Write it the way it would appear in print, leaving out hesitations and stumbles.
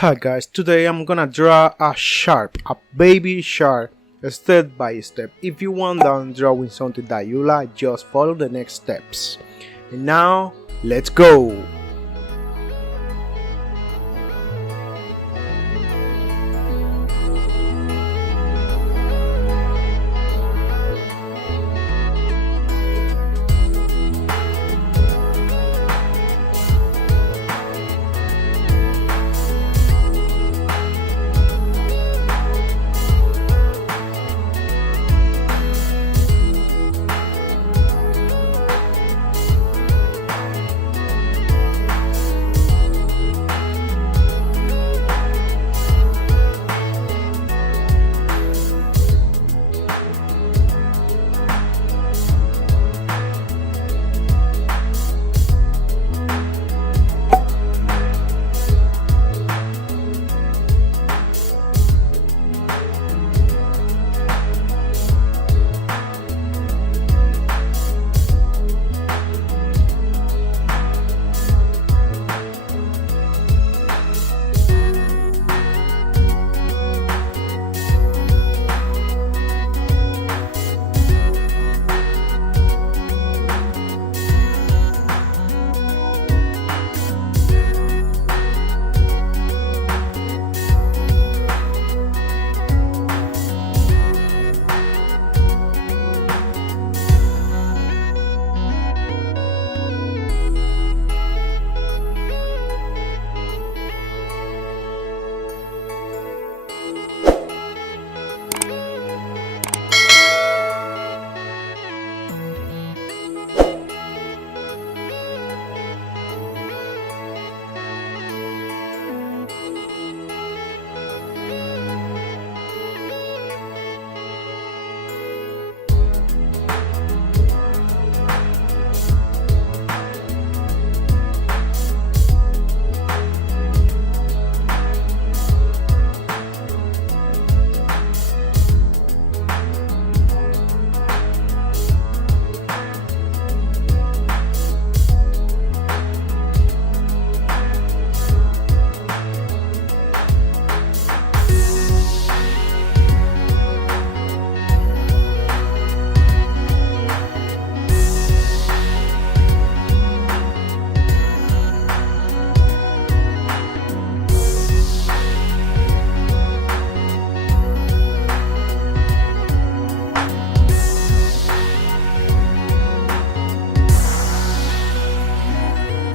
Hi guys, today I'm gonna draw a shark, a baby shark, step by step. If you want done drawing something that you like, just follow the next steps. And now, let's go!